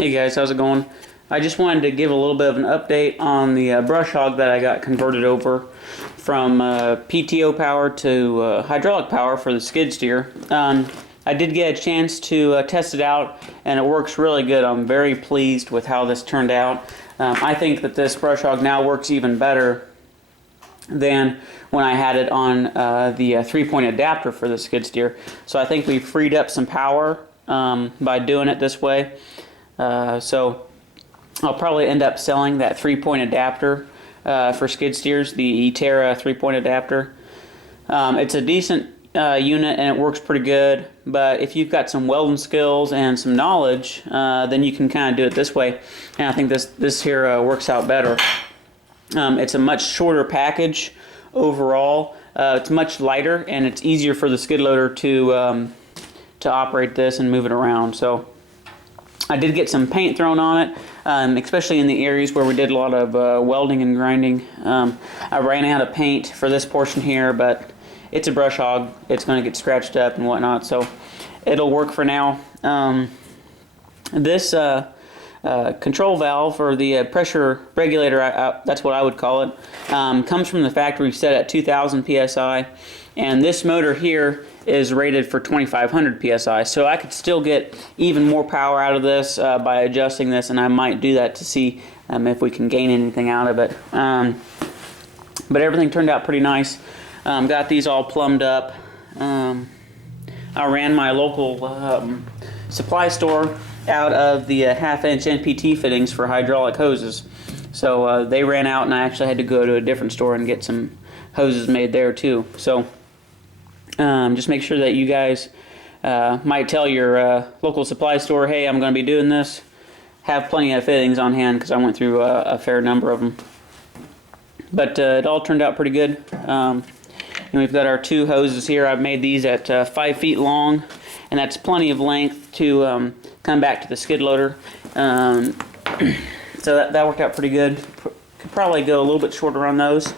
Hey guys, how's it going? I just wanted to give a little bit of an update on the Brush-hog that I got converted over from PTO power to hydraulic power for the skid steer. I did get a chance to test it out, and it works really good. I'm very pleased with how this turned out. I think that this Brush-hog now works even better than when I had it on the 3-point adapter for the skid steer. So I think we freed up some power by doing it this way. So I'll probably end up selling that 3-point adapter for skid steers, the Terra 3-point adapter. It's a decent unit and it works pretty good, but if you've got some welding skills and some knowledge, then you can kind of do it this way, and I think this here works out better. It's a much shorter package overall. It's much lighter, and it's easier for the skid loader to operate this and move it around. So I did get some paint thrown on it, especially in the areas where we did a lot of welding and grinding. I ran out of paint for this portion here, but it's a brush hog. It's going to get scratched up and whatnot, so it'll work for now. This control valve, or the pressure regulator, that's what I would call it, comes from the factory set at 2,000 psi, and this motor here is rated for 2,500 psi, so I could still get even more power out of this by adjusting this, and I might do that to see if we can gain anything out of it. But everything turned out pretty nice. Got these all plumbed up. I ran my local supply store out of the half-inch NPT fittings for hydraulic hoses. So they ran out, and I actually had to go to a different store and get some hoses made there too. So just make sure that you guys might tell your local supply store, hey, I'm going to be doing this. Have plenty of fittings on hand, because I went through a fair number of them. But it all turned out pretty good. And we've got our two hoses here. I've made these at 5 feet long, and that's plenty of length to come back to the skid loader. So that worked out pretty good. Could probably go a little bit shorter on those.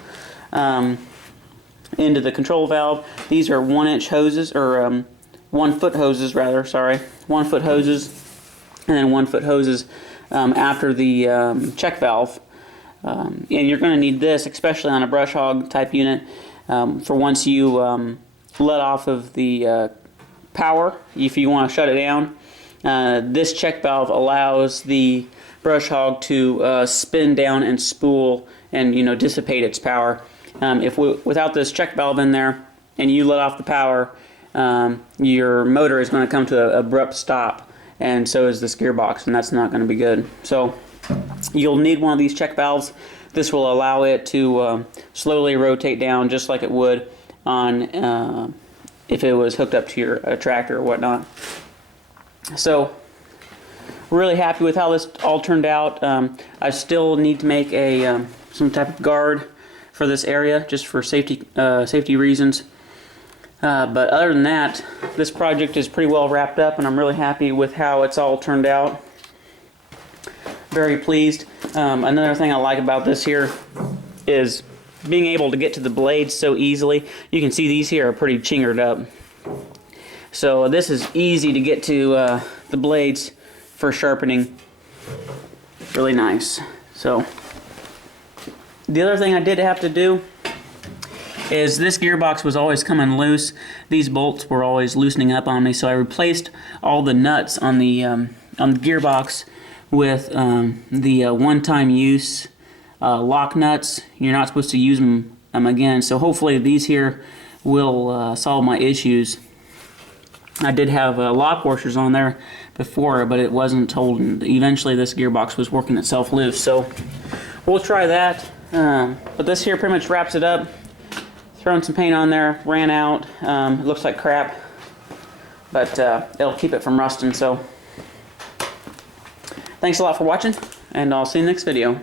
Into the control valve, these are 1-inch hoses, or 1-foot hoses rather, sorry. 1-foot hoses, and then 1-foot hoses after the check valve. And you're going to need this, especially on a brush hog type unit, for once you let off of the power, if you want to shut it down. This check valve allows the brush hog to spin down and spool and dissipate its power. Without this check valve in there and you let off the power, your motor is going to come to an abrupt stop, and so is this gearbox, and that's not going to be good. So you'll need one of these check valves. This will allow it to slowly rotate down, just like it would on if it was hooked up to your tractor or whatnot. So really happy with how this all turned out. I still need to make a some type of guard for this area, just for safety reasons. But other than that, this project is pretty well wrapped up, and I'm really happy with how it's all turned out. Very pleased. Another thing I like about this here is being able to get to the blades so easily. You can see these here are pretty chingered up. So this is easy to get to the blades for sharpening. Really nice. So the other thing I did have to do is this gearbox was always coming loose. These bolts were always loosening up on me, so I replaced all the nuts on the gearbox with the one-time use lock nuts. You're not supposed to use them again, so hopefully these here will solve my issues. I did have lock washers on there before, but it wasn't holding. Eventually this gearbox was working itself loose, so we'll try that. But this here pretty much wraps it up. Thrown some paint on there, ran out. It looks like crap, but it'll keep it from rusting. So thanks a lot for watching, and I'll see you in the next video.